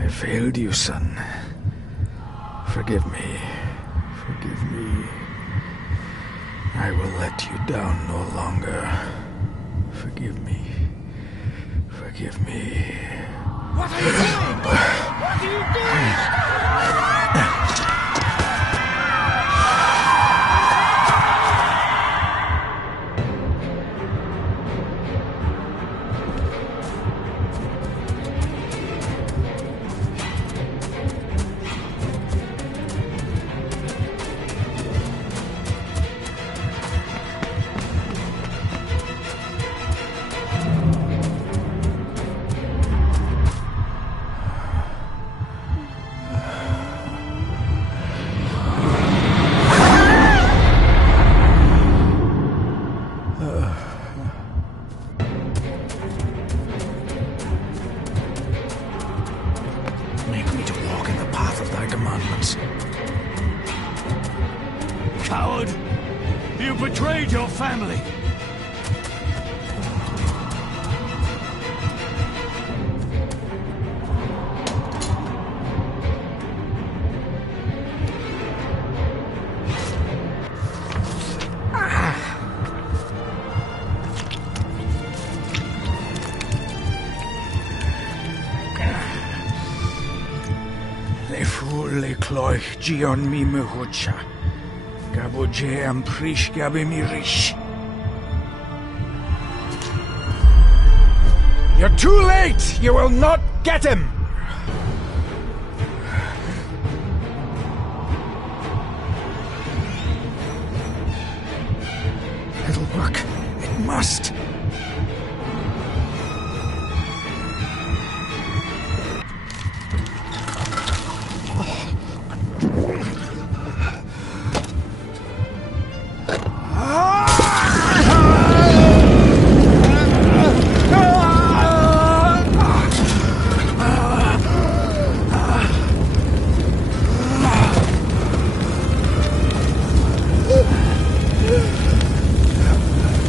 I failed you, son. Forgive me. Forgive me. I will let you down no longer. Forgive me. Forgive me. What are you doing? What are you doing? Make me to walk in the path of thy commandments. Coward! You betrayed your family! Le fur le cloich gion mi mehucha. Gaboje am prish gabe mi rish. You're too late! You will not get him! It'll work. It must.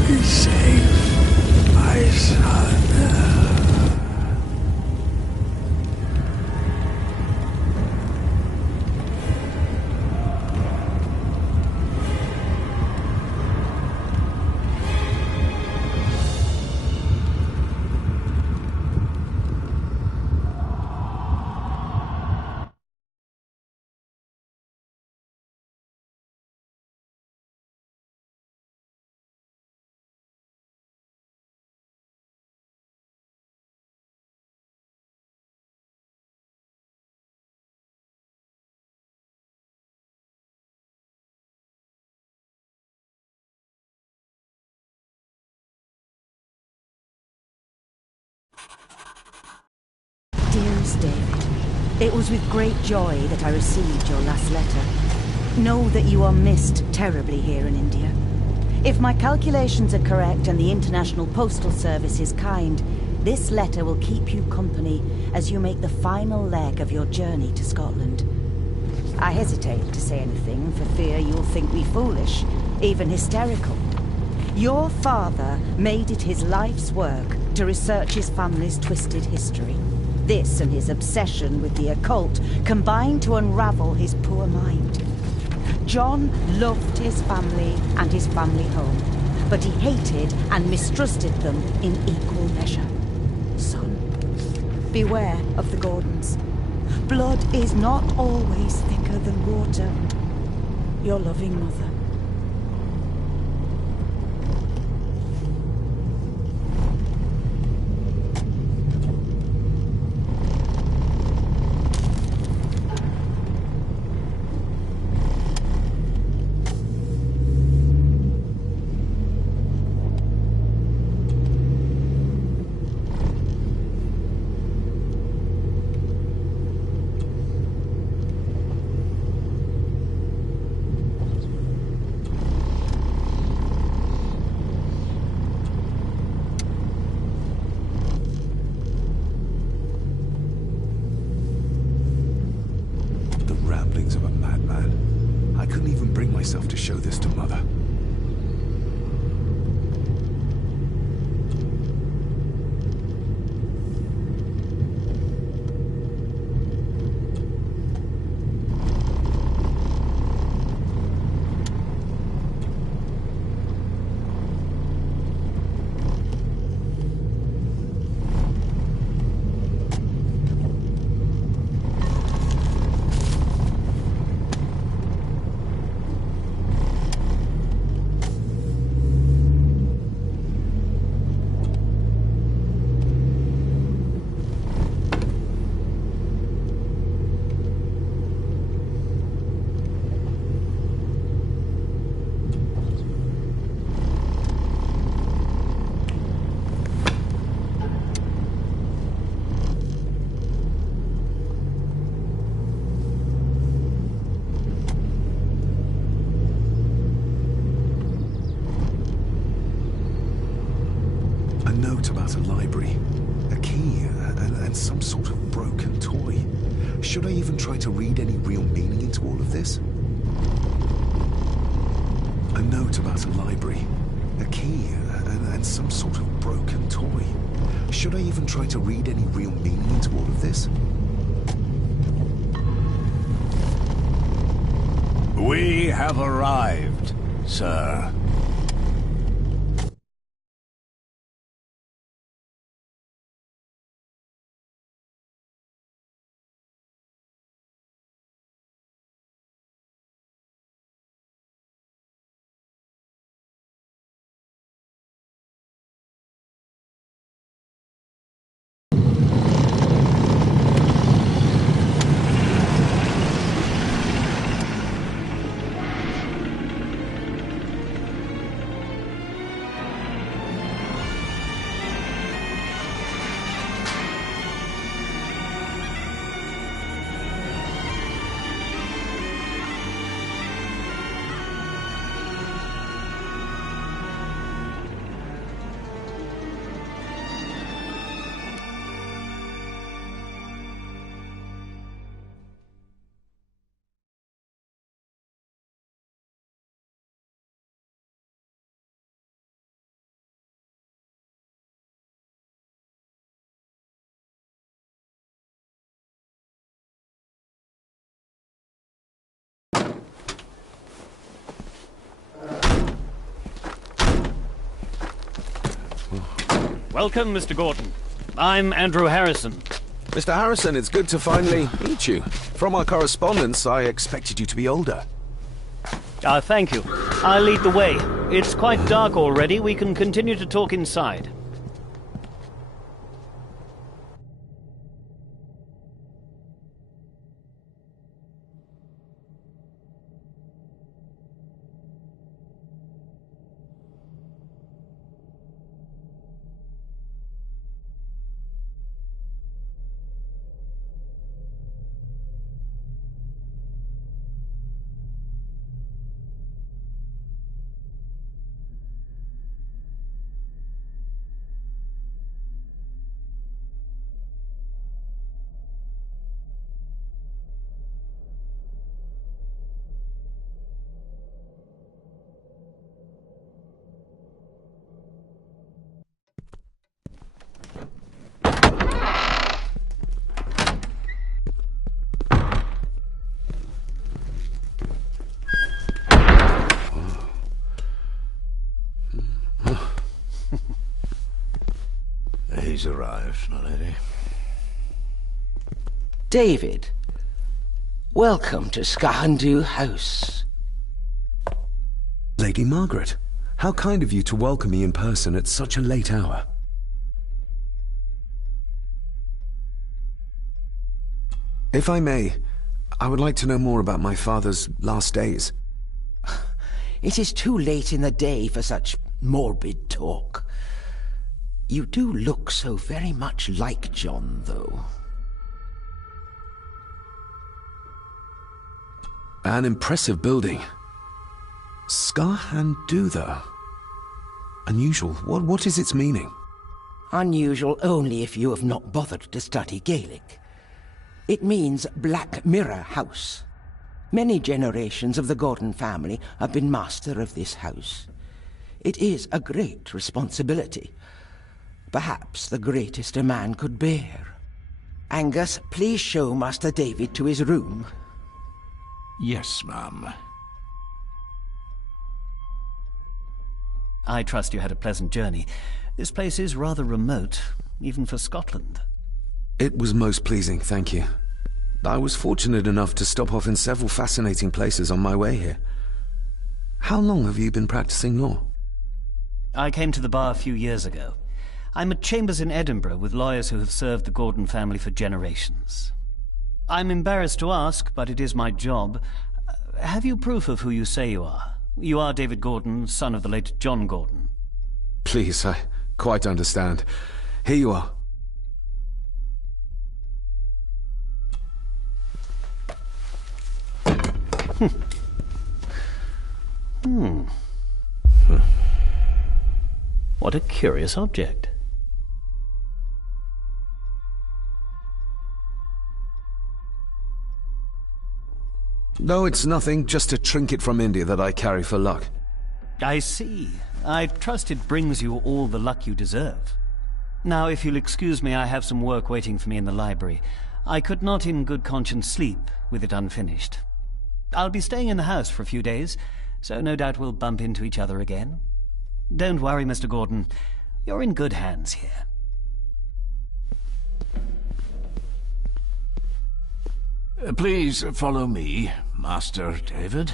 Be safe, my son. Dearest David, it was with great joy that I received your last letter. Know that you are missed terribly here in India. If my calculations are correct and the International Postal Service is kind, this letter will keep you company as you make the final leg of your journey to Scotland. I hesitate to say anything for fear you'll think me foolish, even hysterical. Your father made it his life's work to research his family's twisted history. This and his obsession with the occult combined to unravel his poor mind. John loved his family and his family home, but he hated and mistrusted them in equal measure. Son, beware of the Gordons. Blood is not always thicker than water. Your loving mother. To show this to Mother. About a library, a key, and some sort of broken toy. Should I even try to read any real meaning into all of this? A note about a library, a key, and some sort of broken toy. Should I even try to read any real meaning into all of this? We have arrived, sir. Welcome, Mr. Gordon. I'm Andrew Harrison. Mr. Harrison, it's good to finally meet you. From our correspondence, I expected you to be older. Thank you. I'll lead the way. It's quite dark already. We can continue to talk inside. He's arrived, my lady. David, Welcome to Skahandu House. Lady Margaret, how kind of you to welcome me in person at such a late hour. If I may, I would like to know more about my father's last days. It is too late in the day for such morbid talk. You do look so very much like John, though. An impressive building. Skahandu, though. Unusual. What is its meaning? Unusual only if you have not bothered to study Gaelic. It means Black Mirror House. Many generations of the Gordon family have been master of this house. It is a great responsibility. Perhaps the greatest a man could bear. Angus, please show Master David to his room. Yes, ma'am. I trust you had a pleasant journey. This place is rather remote, even for Scotland. It was most pleasing, thank you. I was fortunate enough to stop off in several fascinating places on my way here. How long have you been practicing law? I came to the bar a few years ago. I'm at chambers in Edinburgh with lawyers who have served the Gordon family for generations. I'm embarrassed to ask, but it is my job. Have you proof of who you say you are? You are David Gordon, son of the late John Gordon. Please, I quite understand. Here you are. What a curious object. No, it's nothing, just a trinket from India that I carry for luck. I see. I trust it brings you all the luck you deserve. Now, if you'll excuse me, I have some work waiting for me in the library. I could not in good conscience sleep with it unfinished. I'll be staying in the house for a few days, so no doubt we'll bump into each other again. Don't worry, Mr. Gordon. You're in good hands here. Please follow me, Master David.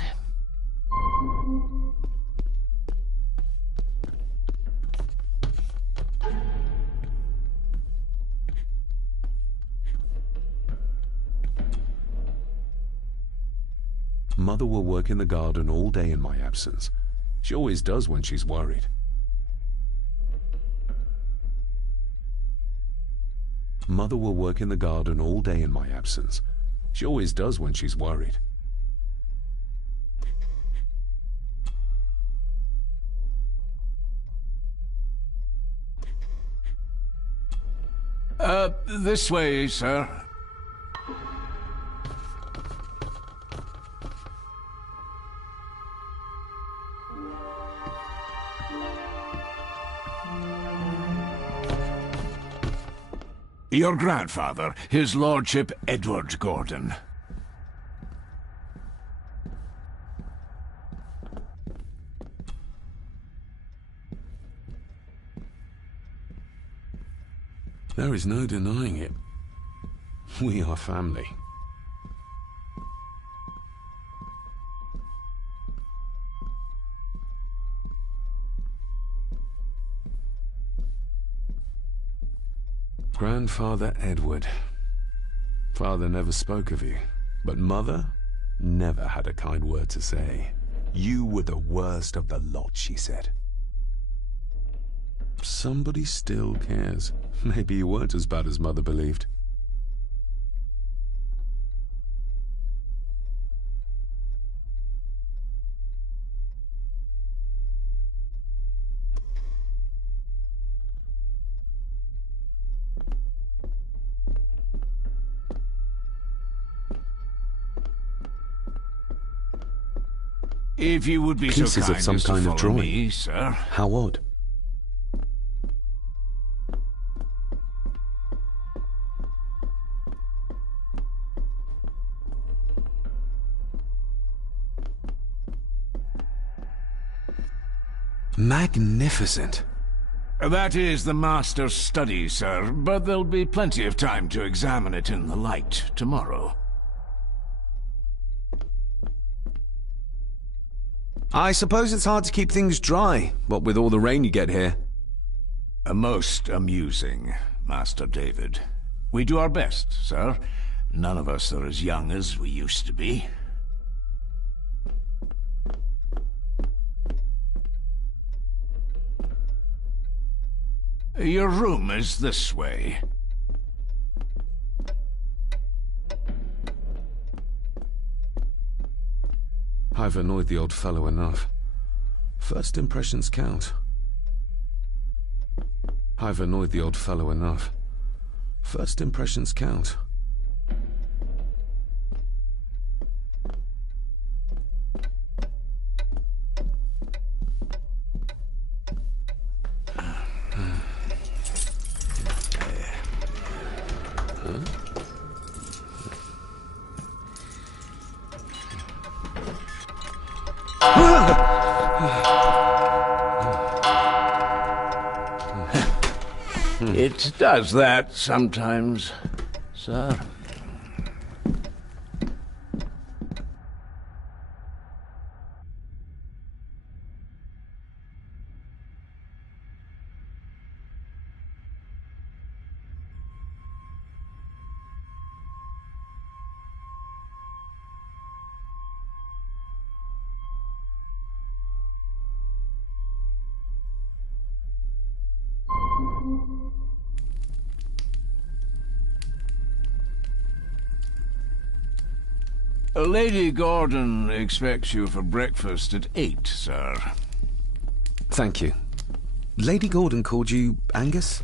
Mother will work in the garden all day in my absence. She always does when she's worried. Mother will work in the garden all day in my absence. She always does when she's worried. This way, sir. Your grandfather, his lordship Edward Gordon. There is no denying it. We are family. Grandfather Edward. Father never spoke of you, but Mother never had a kind word to say. You were the worst of the lot, she said. Somebody still cares. Maybe you weren't as bad as Mother believed. If you would be so Pieces kind of some as to kind of follow drawing. me, sir. How odd. Magnificent. That is the master's study, sir, but there'll be plenty of time to examine it in the light tomorrow. I suppose it's hard to keep things dry, what with all the rain you get here. Most amusing, Master David. We do our best, sir. None of us are as young as we used to be. Your room is this way. I've annoyed the old fellow enough. First impressions count. I've annoyed the old fellow enough. First impressions count. It does that sometimes, sir. Lady Gordon expects you for breakfast at 8, sir. Thank you. Lady Gordon called you Angus?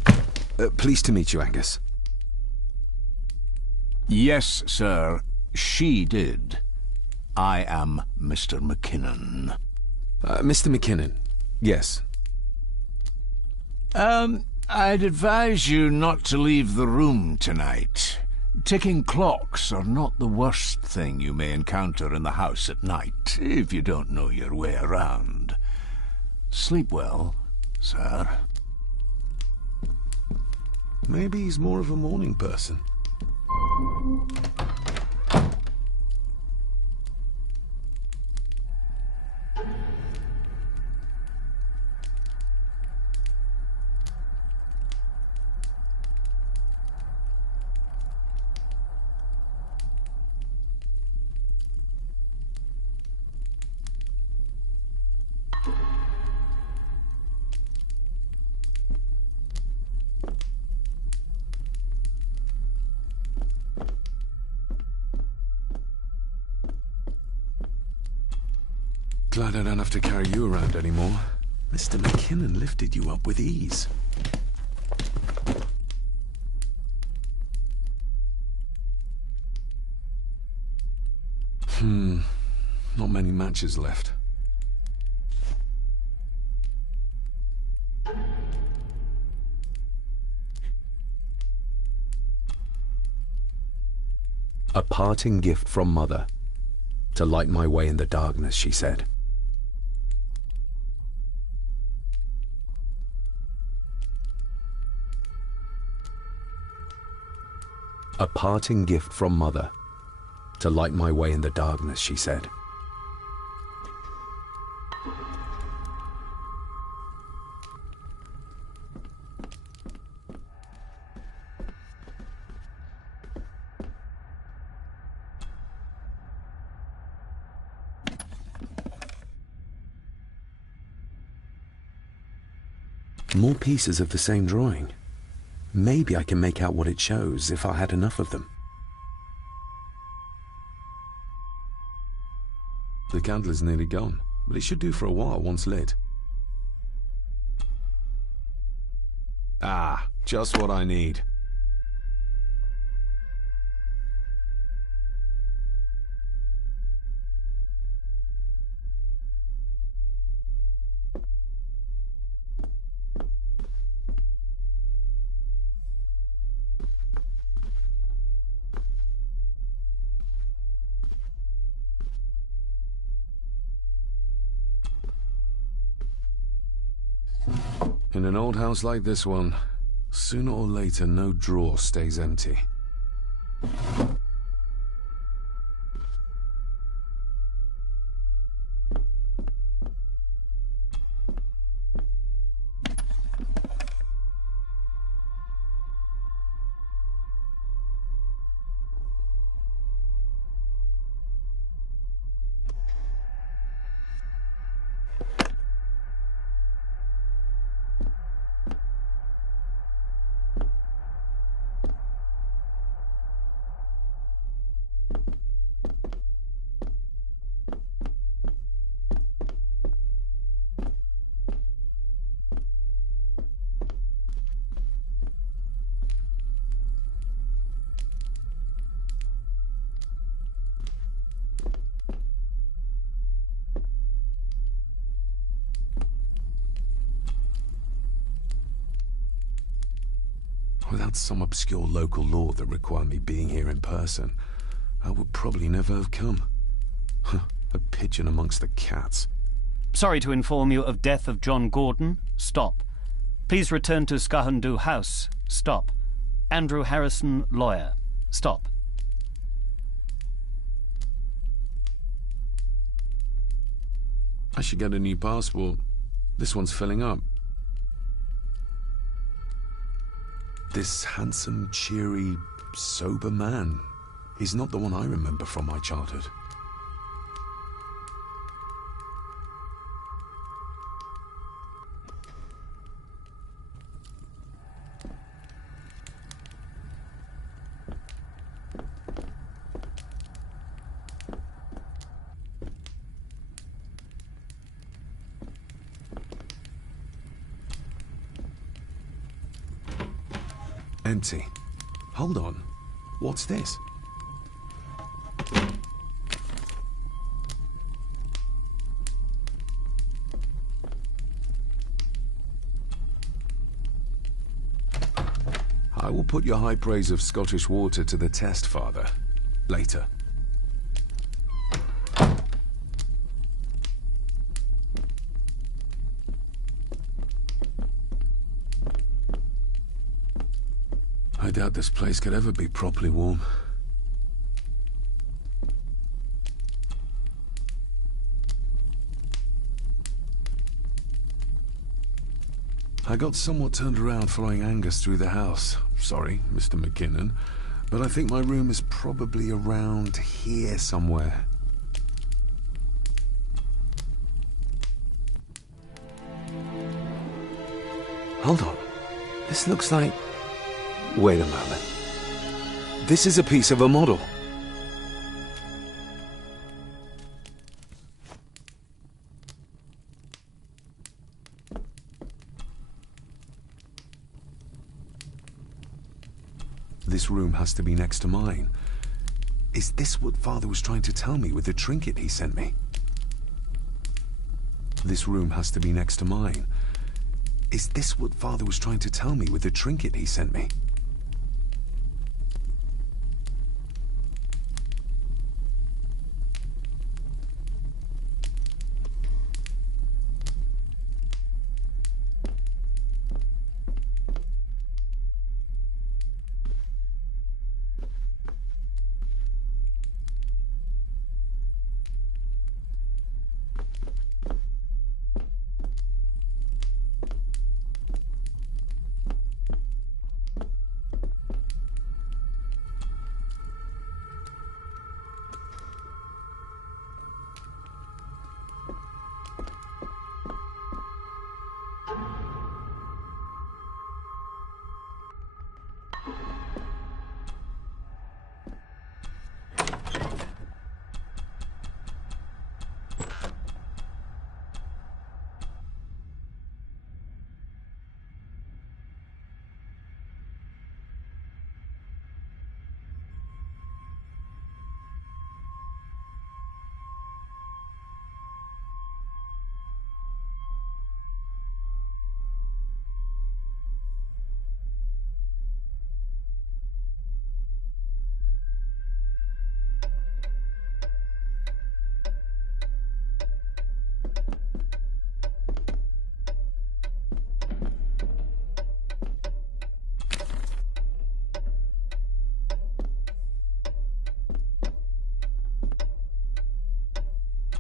Pleased to meet you, Angus. Yes, sir. She did. I am Mr. McKinnon. Mr. McKinnon. Yes. I'd advise you not to leave the room tonight. Ticking clocks are not the worst thing you may encounter in the house at night, if you don't know your way around. Sleep well, sir. Maybe he's more of a morning person. Glad I don't have to carry you around anymore. Mr. McKinnon lifted you up with ease. Not many matches left. A parting gift from Mother. To light my way in the darkness, she said. A parting gift from Mother. To light my way in the darkness, she said. More pieces of the same drawing. Maybe I can make out what it shows if I had enough of them. The candle is nearly gone, but it should do for a while once lit. Ah, just what I need. In an old house like this one, sooner or later no drawer stays empty. Without some obscure local law that required me being here in person, I would probably never have come. A pigeon amongst the cats. Sorry to inform you of death of John Gordon. Stop. Please return to Skahandu House. Stop. Andrew Harrison, lawyer. Stop. I should get a new passport. This one's filling up. This handsome, cheery, sober man. He's not the one I remember from my childhood. Empty. Hold on. What's this? I will put your high praise of Scottish water to the test, Father. Later. I doubt this place could ever be properly warm. I got somewhat turned around following Angus through the house. Sorry, Mr. McKinnon, but I think my room is probably around here somewhere. Hold on. This looks like... Wait a moment. This is a piece of a model. This room has to be next to mine. Is this what Father was trying to tell me with the trinket he sent me? This room has to be next to mine. Is this what Father was trying to tell me with the trinket he sent me?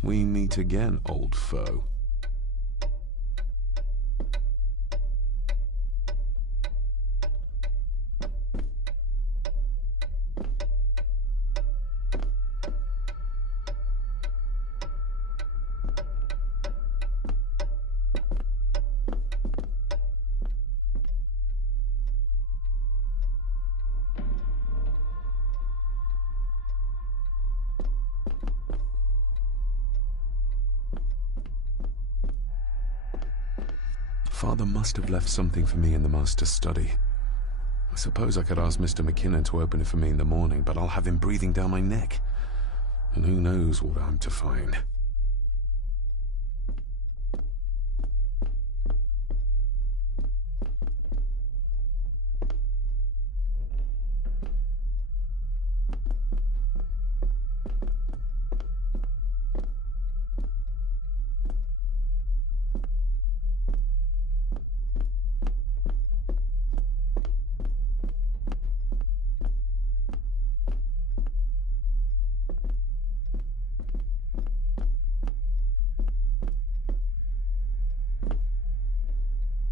We meet again, old foe. Father must have left something for me in the master's study. I suppose I could ask Mr. McKinnon to open it for me in the morning, but I'll have him breathing down my neck. And who knows what I'm to find.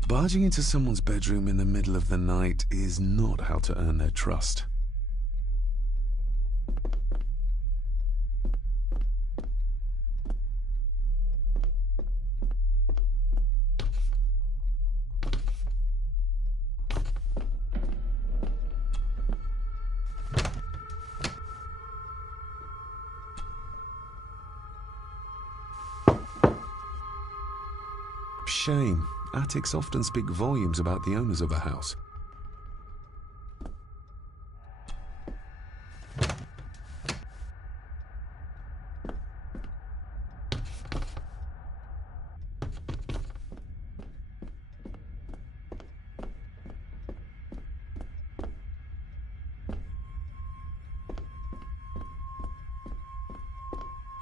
Barging into someone's bedroom in the middle of the night is not how to earn their trust. Shame. Attics often speak volumes about the owners of a house.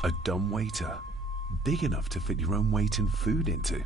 A dumbwaiter, big enough to fit your own weight in food into.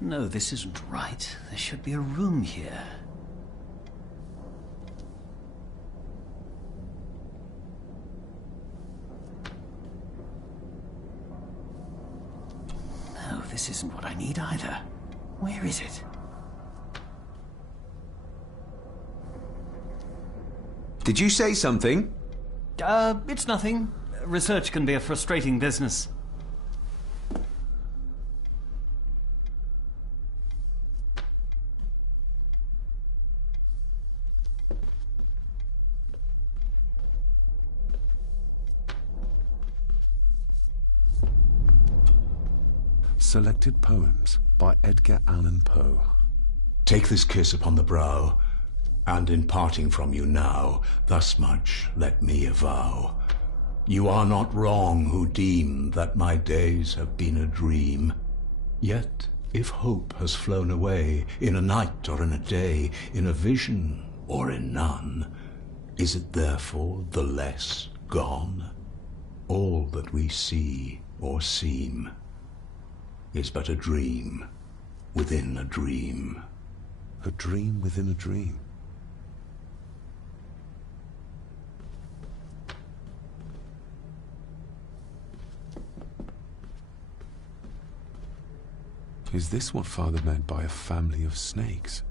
No, this isn't right. There should be a room here. No, this isn't what I need either. Where is it? Did you say something? It's nothing. Research can be a frustrating business. Selected Poems by Edgar Allan Poe. Take this kiss upon the brow, and in parting from you now, thus much let me avow. You are not wrong who deem that my days have been a dream. Yet, if hope has flown away, in a night or in a day, in a vision or in none, is it therefore the less gone? All that we see or seem is but a dream within a dream. A dream within a dream. Is this what Father meant by a family of snakes?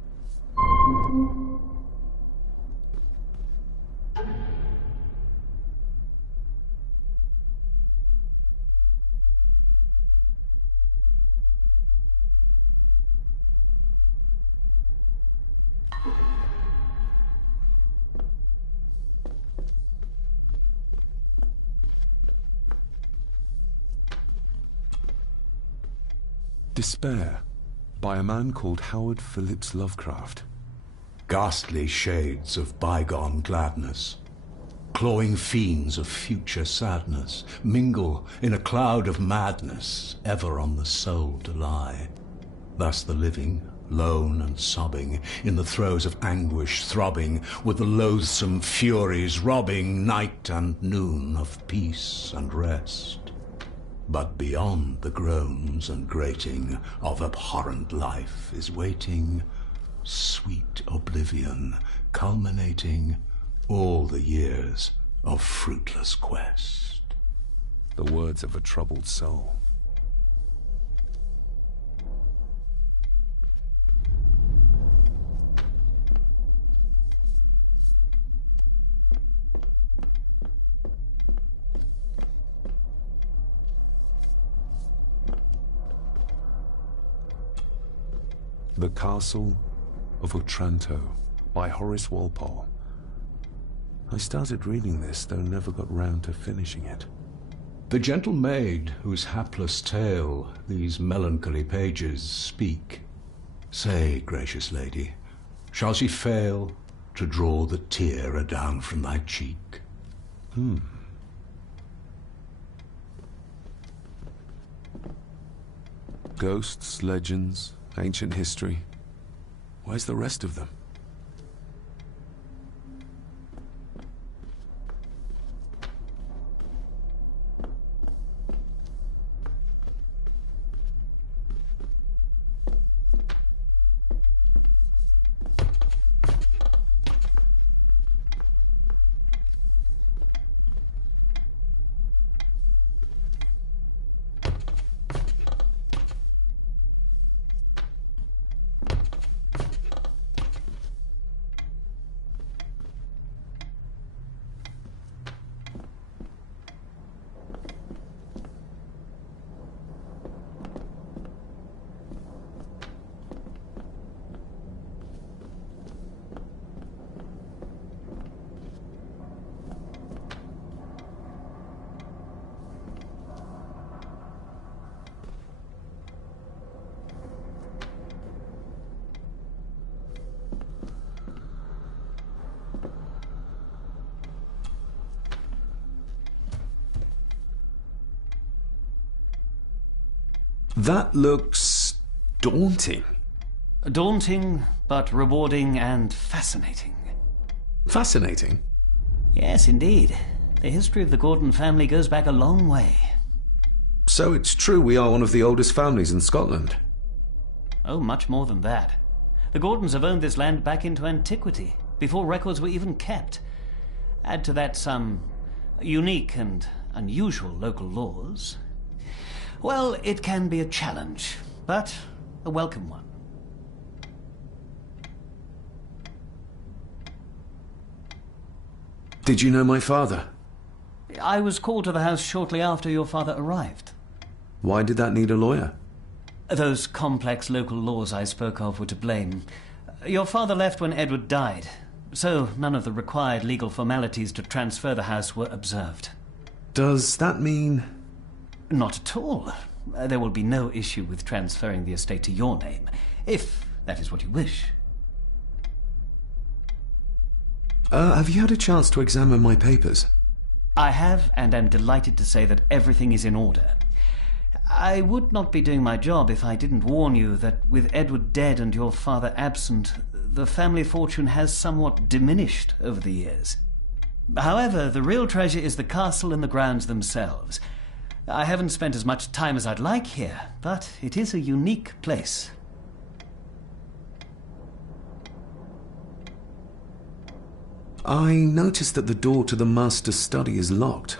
Despair, by a man called Howard Phillips Lovecraft. Ghastly shades of bygone gladness, clawing fiends of future sadness, mingle in a cloud of madness, ever on the soul to lie. Thus the living, lone and sobbing, in the throes of anguish throbbing, with the loathsome furies robbing night and noon of peace and rest. But beyond the groans and grating of abhorrent life is waiting sweet oblivion, culminating all the years of fruitless quest. The words of a troubled soul. The Castle of Otranto by Horace Walpole. I started reading this, though never got round to finishing it. The gentle maid whose hapless tale these melancholy pages speak, say, gracious lady, shall she fail to draw the tear adown from thy cheek? Ghosts, legends, ancient history. Where's the rest of them? That looks daunting. Daunting, but rewarding and fascinating. Fascinating? Yes, indeed. The history of the Gordon family goes back a long way. So it's true we are one of the oldest families in Scotland? Oh, much more than that. The Gordons have owned this land back into antiquity, before records were even kept. Add to that some unique and unusual local laws. Well, it can be a challenge, but a welcome one. Did you know my father? I was called to the house shortly after your father arrived. Why did that need a lawyer? Those complex local laws I spoke of were to blame. Your father left when Edward died, so none of the required legal formalities to transfer the house were observed. Does that mean... Not at all. There will be no issue with transferring the estate to your name, if that is what you wish. Have you had a chance to examine my papers? I have, and am delighted to say that everything is in order. I would not be doing my job if I didn't warn you that with Edward dead and your father absent, the family fortune has somewhat diminished over the years. However, the real treasure is the castle and the grounds themselves. I haven't spent as much time as I'd like here, but it is a unique place. I noticed that the door to the master's study is locked.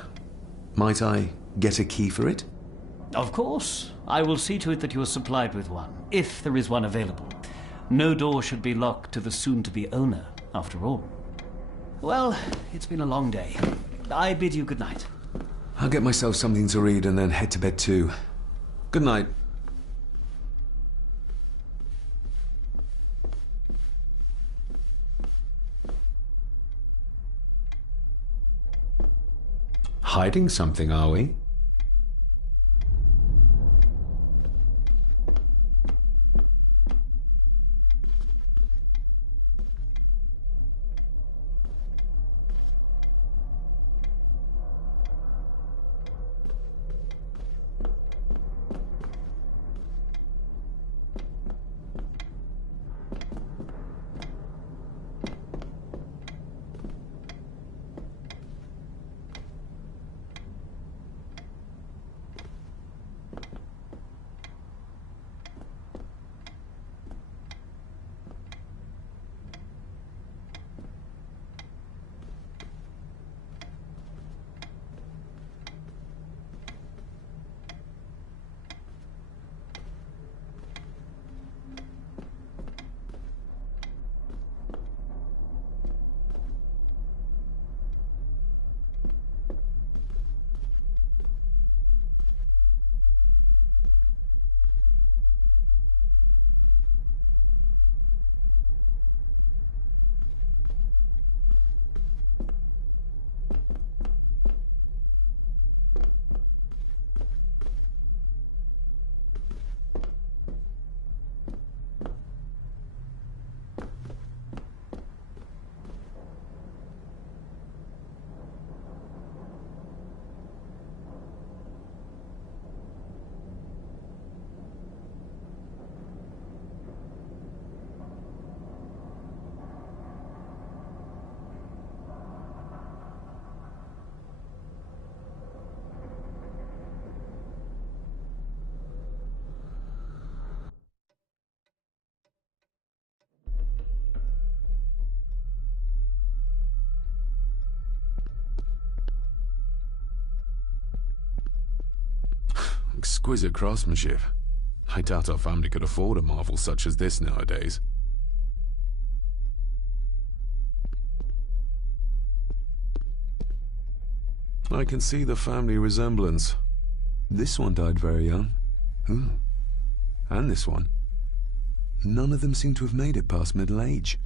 Might I get a key for it? Of course. I will see to it that you are supplied with one, if there is one available. No door should be locked to the soon-to-be owner, after all. Well, it's been a long day. I bid you good night. I'll get myself something to read and then head to bed too. Good night. Hiding something, are we? Exquisite craftsmanship. I doubt our family could afford a marvel such as this nowadays. I can see the family resemblance. This one died very young. Ooh. And this one. None of them seem to have made it past middle age.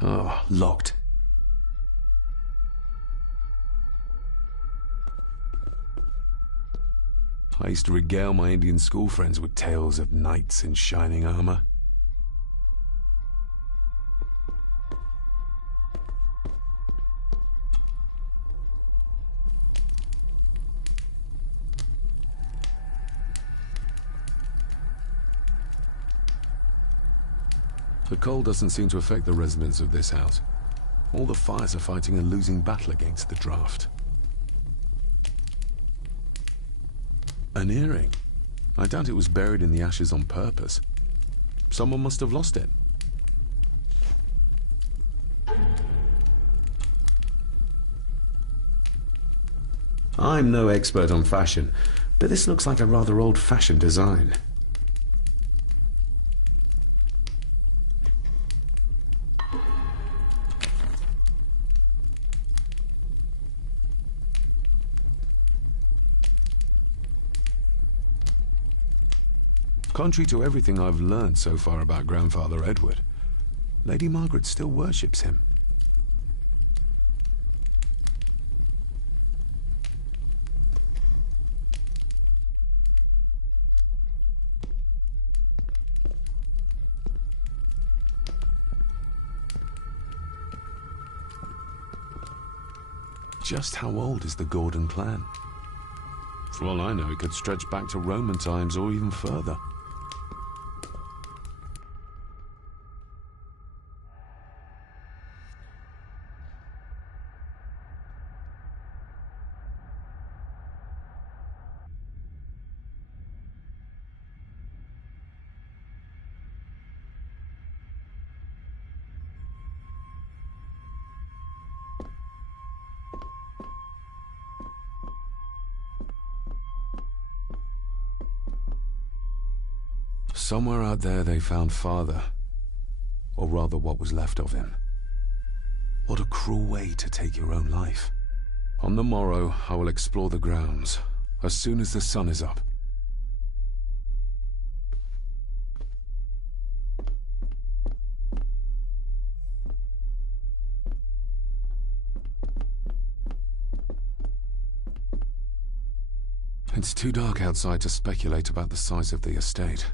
Oh, locked. I used to regale my Indian school friends with tales of knights in shining armor. The cold doesn't seem to affect the residents of this house. All the fires are fighting a losing battle against the draft. An earring? I doubt it was buried in the ashes on purpose. Someone must have lost it. I'm no expert on fashion, but this looks like a rather old-fashioned design. Contrary to everything I've learned so far about Grandfather Edward, Lady Margaret still worships him. Just how old is the Gordon clan? For all I know, it could stretch back to Roman times or even further. Somewhere out there they found Father, or rather what was left of him. What a cruel way to take your own life. On the morrow, I will explore the grounds, as soon as the sun is up. It's too dark outside to speculate about the size of the estate.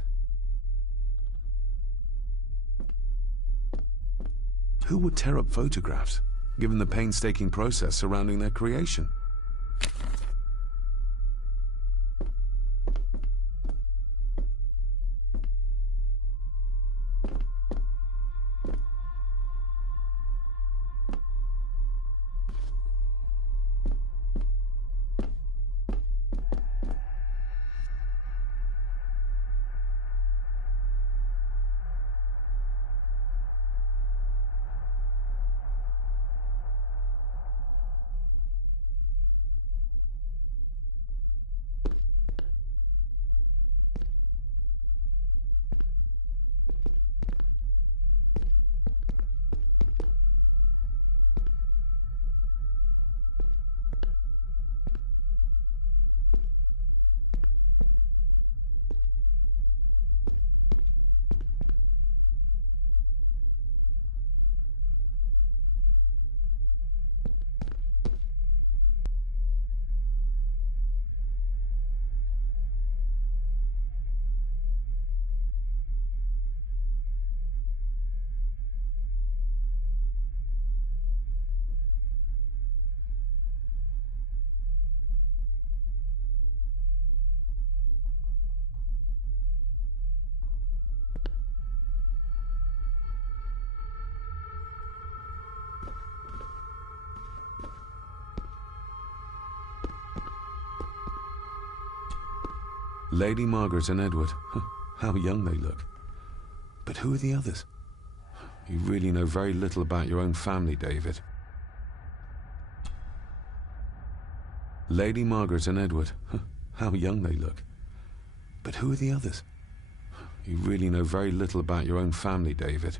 Who would tear up photographs, given the painstaking process surrounding their creation? Lady Margaret and Edward. How young they look. But who are the others? You really know very little about your own family, David. Lady Margaret and Edward. How young they look. But who are the others? You really know very little about your own family, David.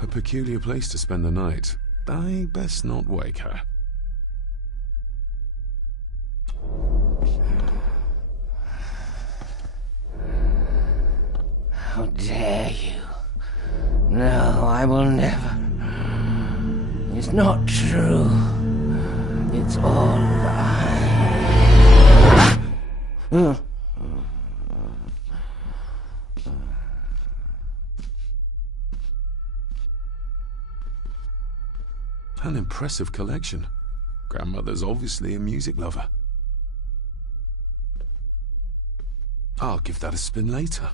A peculiar place to spend the night. I best not wake her. How dare you? No, I will never. It's not true. It's all lie. An impressive collection. Grandmother's obviously a music lover. I'll give that a spin later.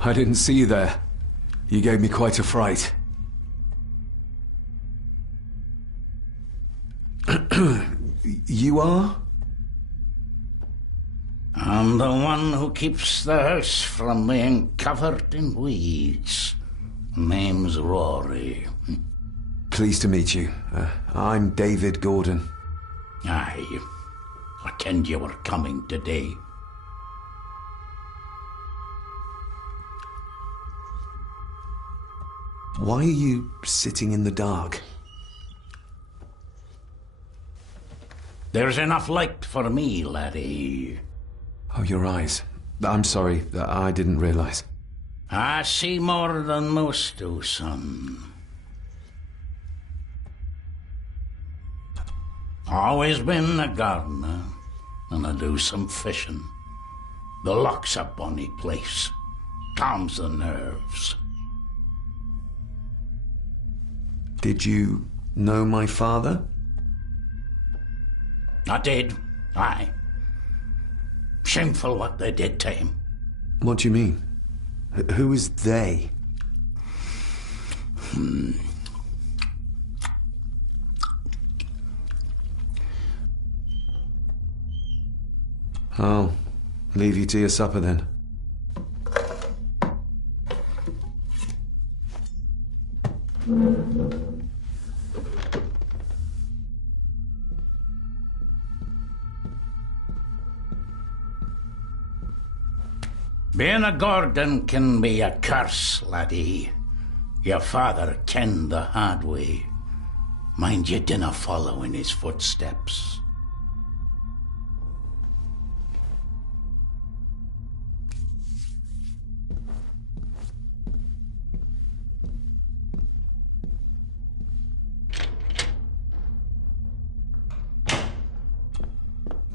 I didn't see you there. You gave me quite a fright. you are? I'm the one who keeps the house from being covered in weeds. Name's Rory. Pleased to meet you. I'm David Gordon. Aye. I kenned you were coming today. Why are you sitting in the dark? There's enough light for me, laddie. Oh, your eyes. I'm sorry, I didn't realize. I see more than most do, son. Always been a gardener, and I do some fishing. The loch's a bonny place. Calms the nerves. Did you know my father? I did, aye. Shameful what they did to him. What do you mean? Who is they? I'll leave you to your supper then. Being a Gordon can be a curse, laddie. Your father kenned the hard way. Mind you dinna follow in his footsteps.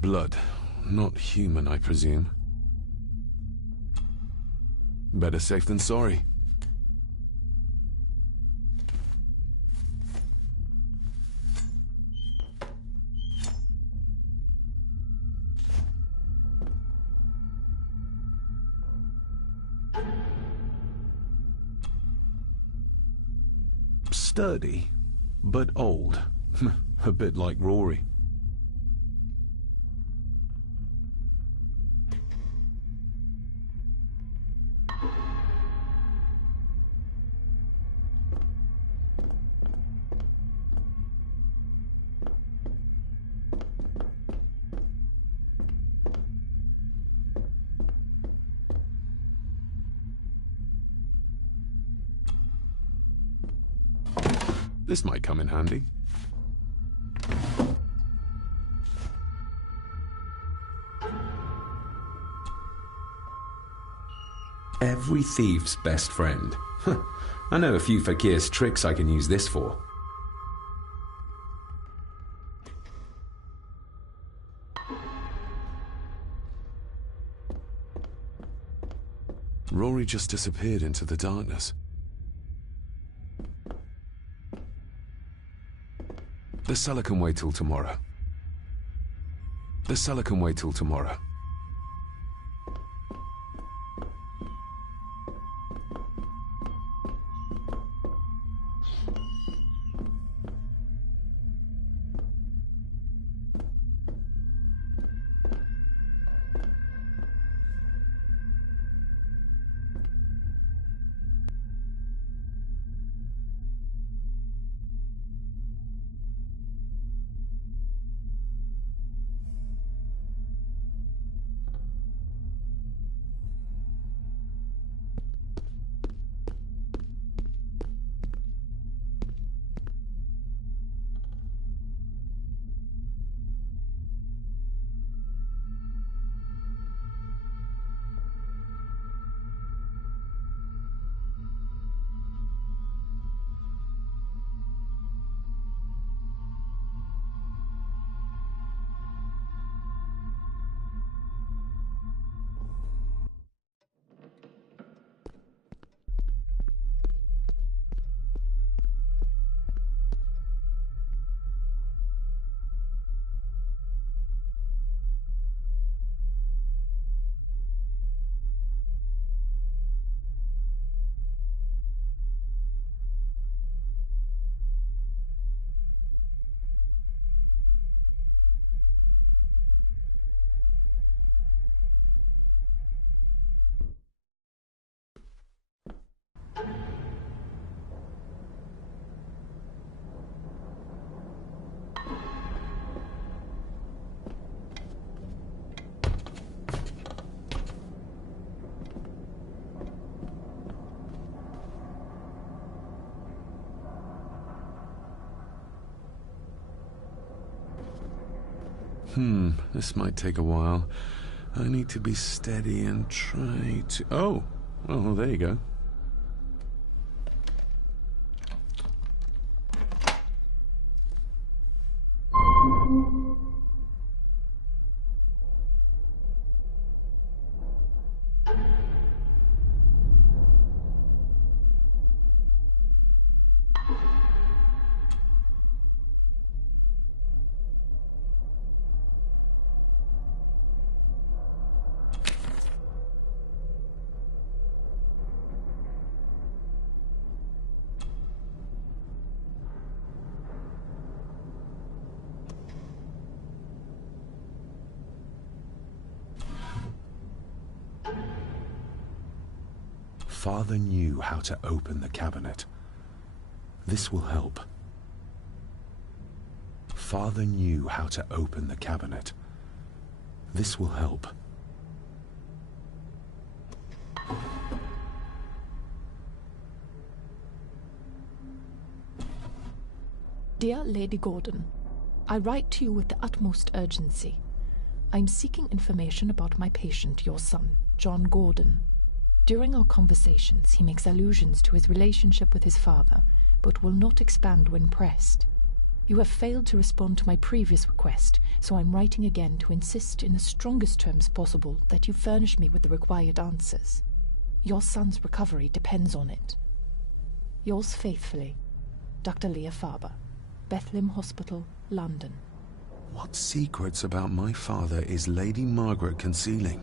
Blood. Not human, I presume. Better safe than sorry. Sturdy, but old. A bit like Rory. This might come in handy. Every thief's best friend. I know a few fakir's tricks I can use this for. Rory just disappeared into the darkness. The cellar can wait till tomorrow. The cellar can wait till tomorrow. This might take a while. I need to be steady and try to... Oh, there you go. Father knew how to open the cabinet. This will help. Father knew how to open the cabinet. This will help. Dear Lady Gordon, I write to you with the utmost urgency. I'm seeking information about my patient, your son, John Gordon. During our conversations, he makes allusions to his relationship with his father, but will not expand when pressed. You have failed to respond to my previous request, so I'm writing again to insist in the strongest terms possible that you furnish me with the required answers. Your son's recovery depends on it. Yours faithfully, Dr. Leah Farber, Bethlehem Hospital, London. What secrets about my father is Lady Margaret concealing?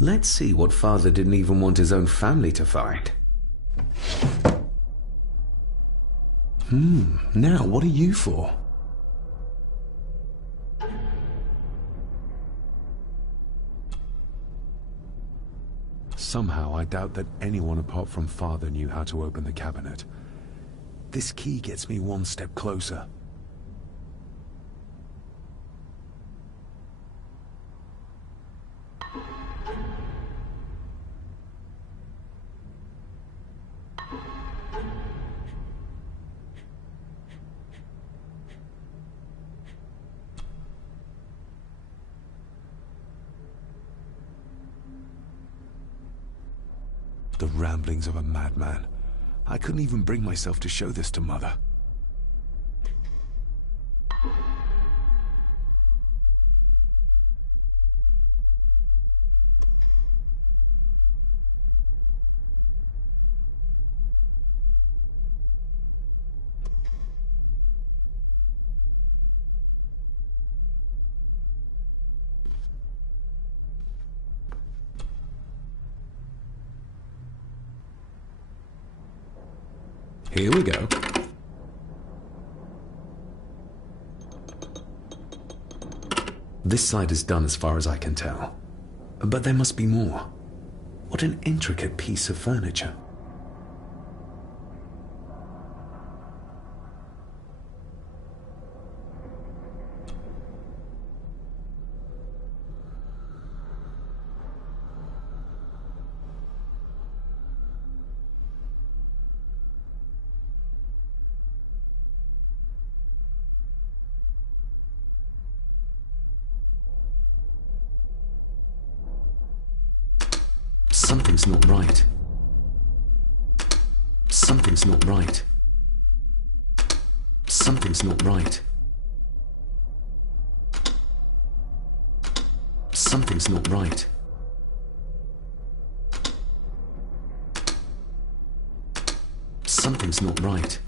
Let's see what father didn't even want his own family to find. Now what are you for? Somehow I doubt that anyone apart from father knew how to open the cabinet. This key gets me one step closer. The ramblings of a madman. I couldn't even bring myself to show this to Mother. Here we go. This side is done as far as I can tell. But there must be more. What an intricate piece of furniture. Something's not right. Something's not right. Something's not right. Something's not right. Something's not right.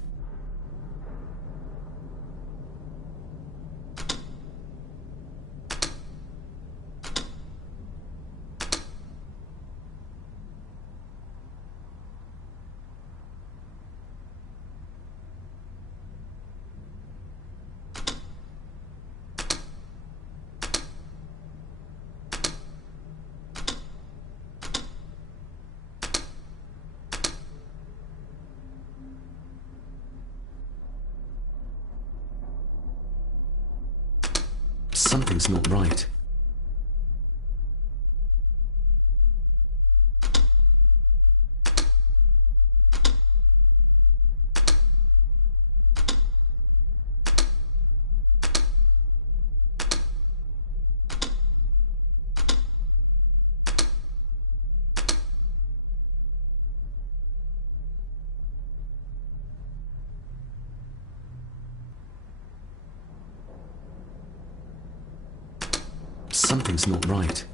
Something's not right. Something's not right.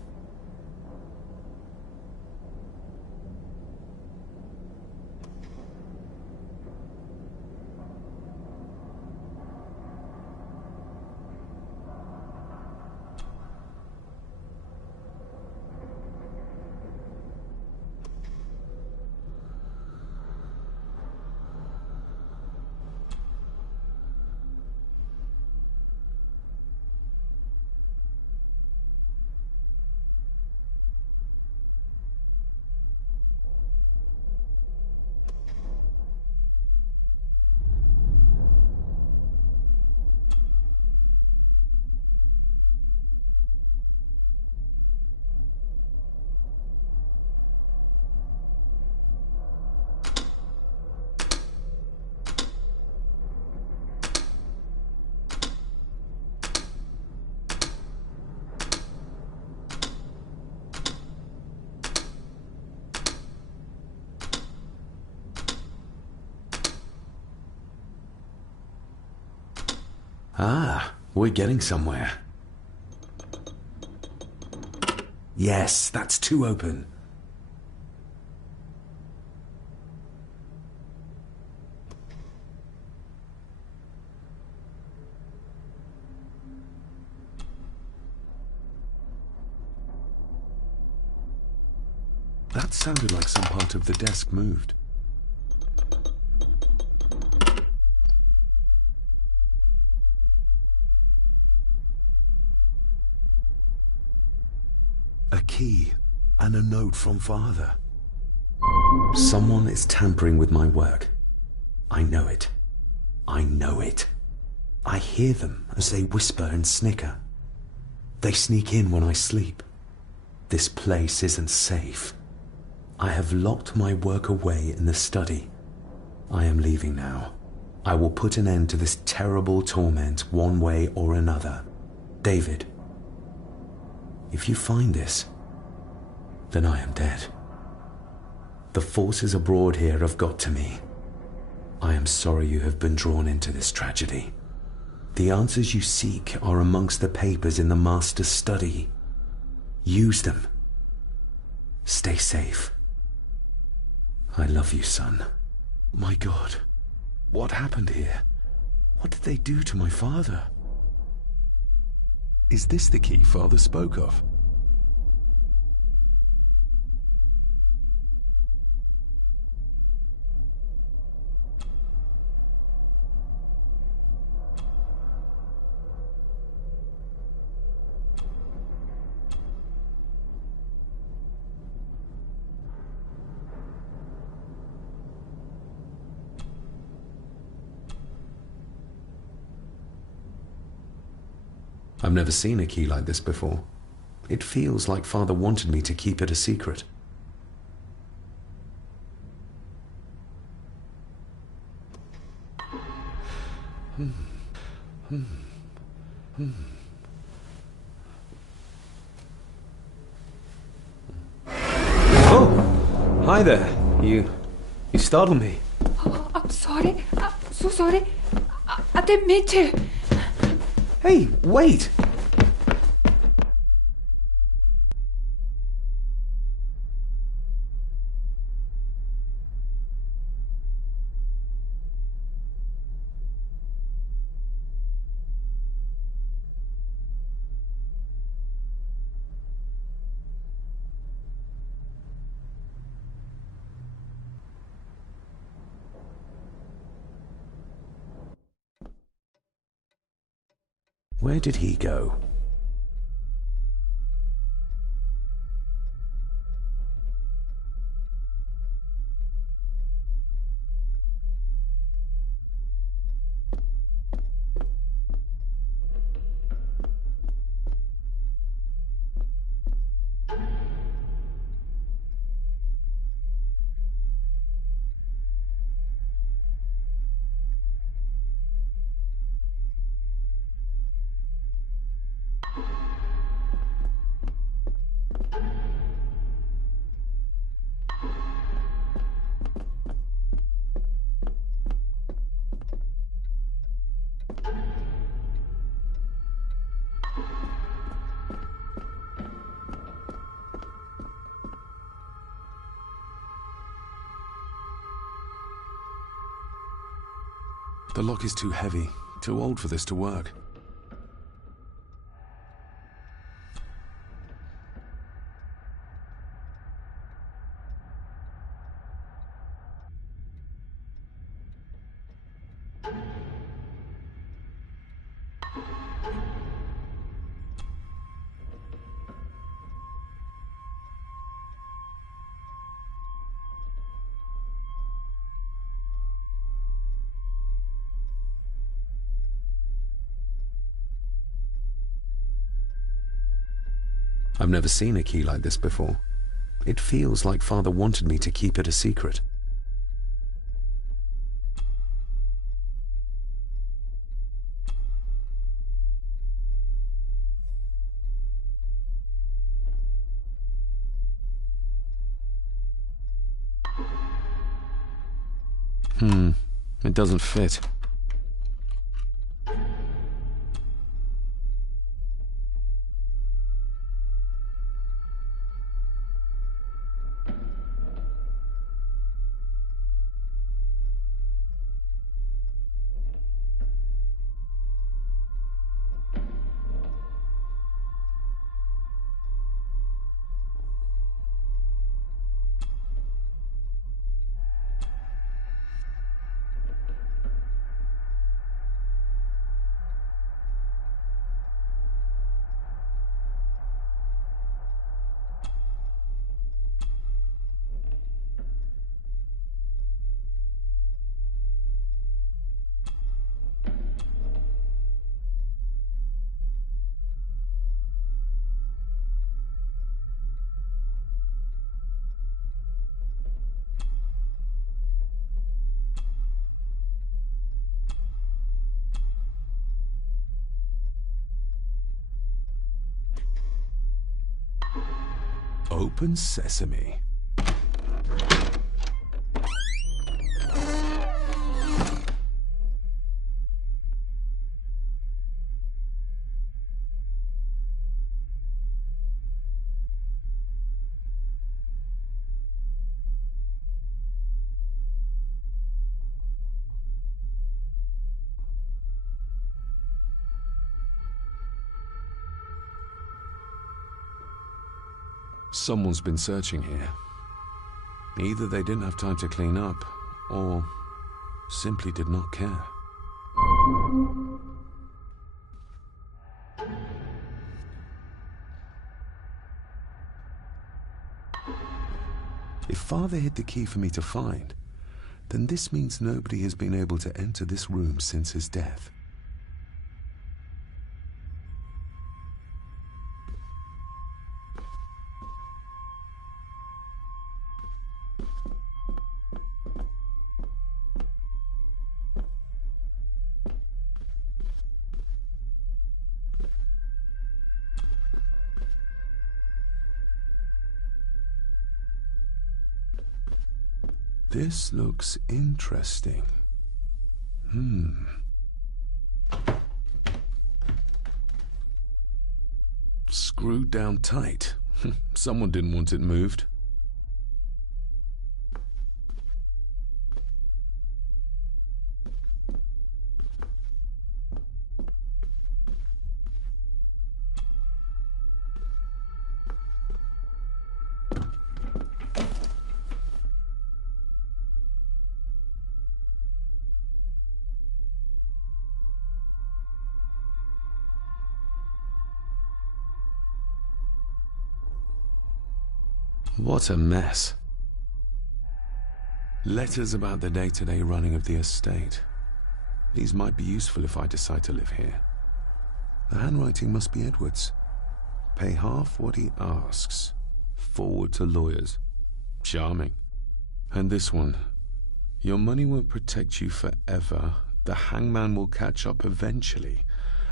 Ah, we're getting somewhere. Yes, that's two open. That sounded like some part of the desk moved. A key and a note from Father. Someone is tampering with my work. I know it. I know it. I hear them as they whisper and snicker. They sneak in when I sleep. This place isn't safe. I have locked my work away in the study. I am leaving now. I will put an end to this terrible torment one way or another. David, if you find this, then I am dead. The forces abroad here have got to me. I am sorry you have been drawn into this tragedy. The answers you seek are amongst the papers in the Master's study. Use them. Stay safe. I love you, son. My God, what happened here? What did they do to my father? Is this the key Father spoke of? I've never seen a key like this before. It feels like Father wanted me to keep it a secret. Oh! Hi there. You startled me. Oh, I'm sorry. I'm so sorry. I didn't mean to. Hey, wait! Where did he go? The lock is too heavy, too old for this to work. I've never seen a key like this before. It feels like Father wanted me to keep it a secret. It doesn't fit. Open sesame. Someone's been searching here. Either they didn't have time to clean up, or simply did not care. If Father hid the key for me to find, then this means nobody has been able to enter this room since his death. This looks interesting. Screwed down tight. Someone didn't want it moved. What a mess. Letters about the day-to-day running of the estate. These might be useful if I decide to live here. The handwriting must be Edward's. Pay half what he asks. Forward to lawyers. Charming. And this one. Your money will protect you forever. The hangman will catch up eventually.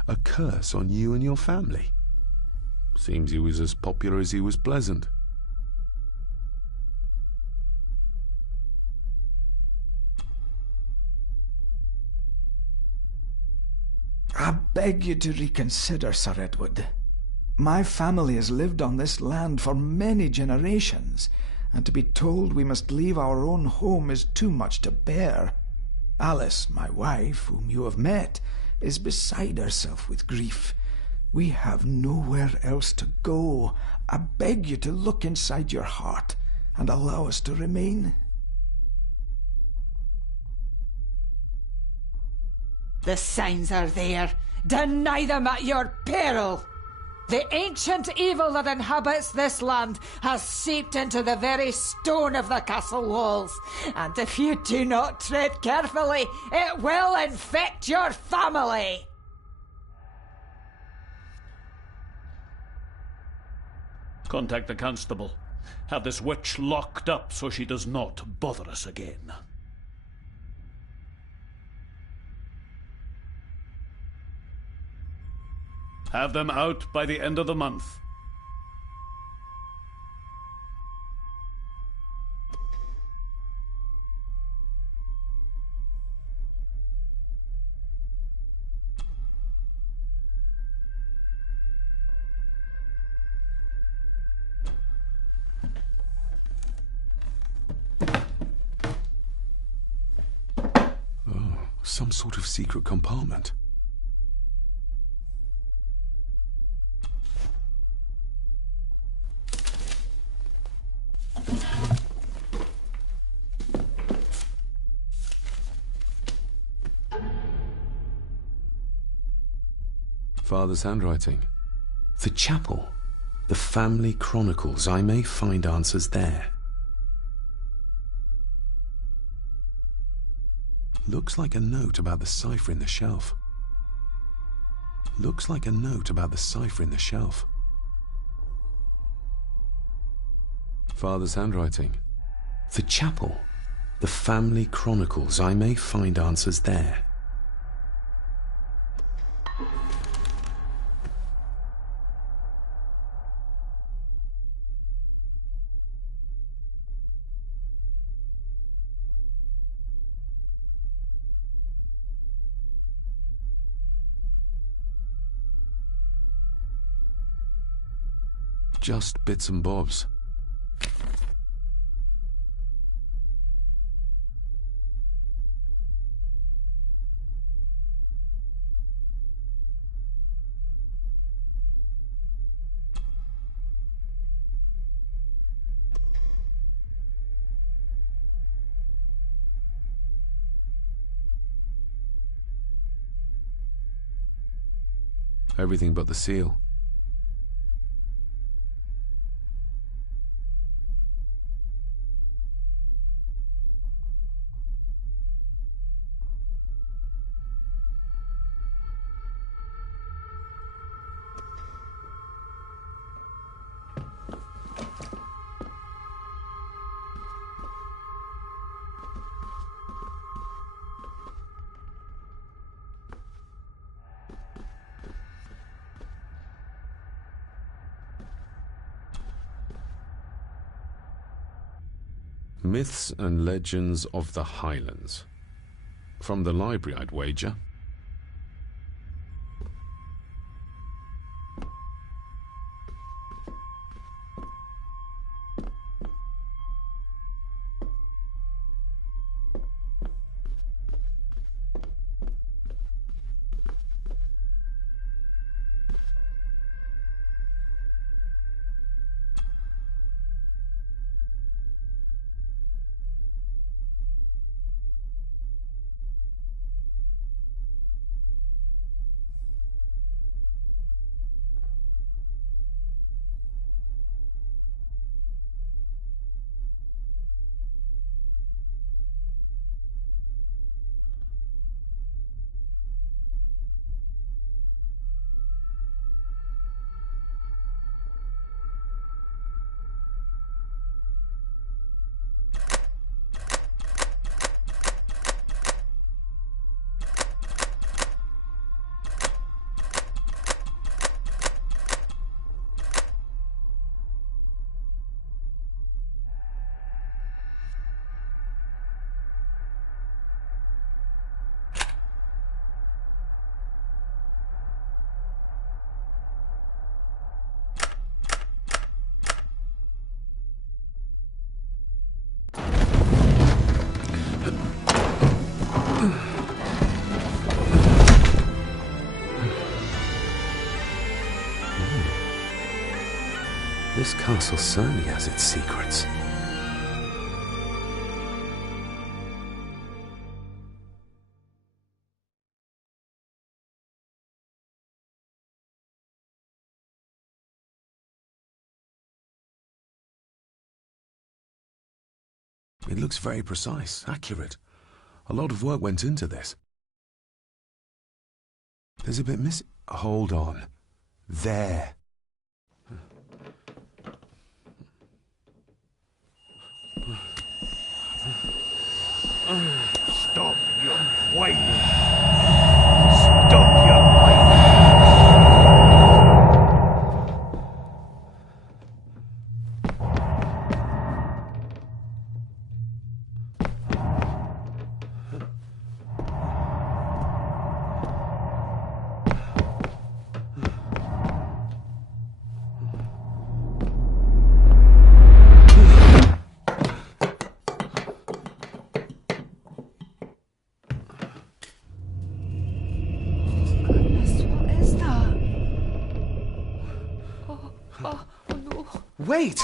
A curse on you and your family. Seems he was as popular as he was pleasant. I beg you to reconsider, Sir Edward. My family has lived on this land for many generations, and to be told we must leave our own home is too much to bear. Alice, my wife, whom you have met, is beside herself with grief. We have nowhere else to go. I beg you to look inside your heart and allow us to remain. The signs are there. Deny them at your peril. The ancient evil that inhabits this land has seeped into the very stone of the castle walls, and if you do not tread carefully, it will infect your family. Contact the constable. Have this witch locked up so she does not bother us again. Have them out by the end of the month. Oh, some sort of secret compartment. Father's handwriting. The chapel. The family chronicles. I may find answers there. Looks like a note about the cipher in the shelf. Looks like a note about the cipher in the shelf. Father's handwriting. The chapel. The family chronicles. I may find answers there. Just bits and bobs. Everything but the seal. Myths and Legends of the Highlands. From the library, I'd wager. This castle certainly has its secrets. It looks very precise, accurate. A lot of work went into this. There's a bit missing. Hold on. There. Stop your whining! Stop your whining! Wait!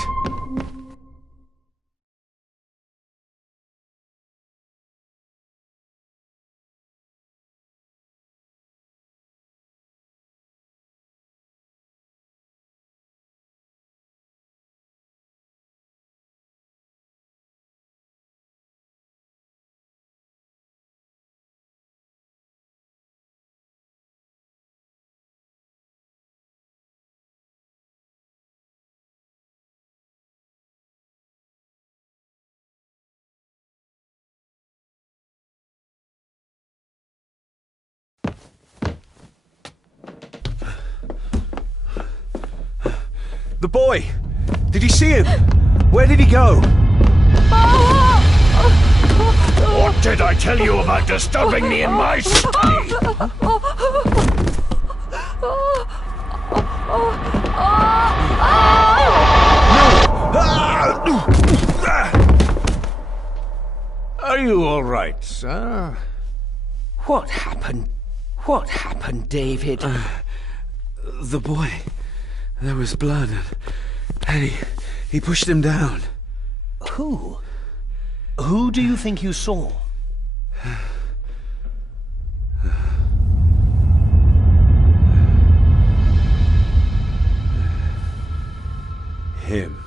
The boy! Did you see him? Where did he go? What did I tell you about disturbing me in my study? Are you all right, sir? What happened? What happened, David? The boy. There was blood, and he pushed him down. Who? Who do you think you saw? Him.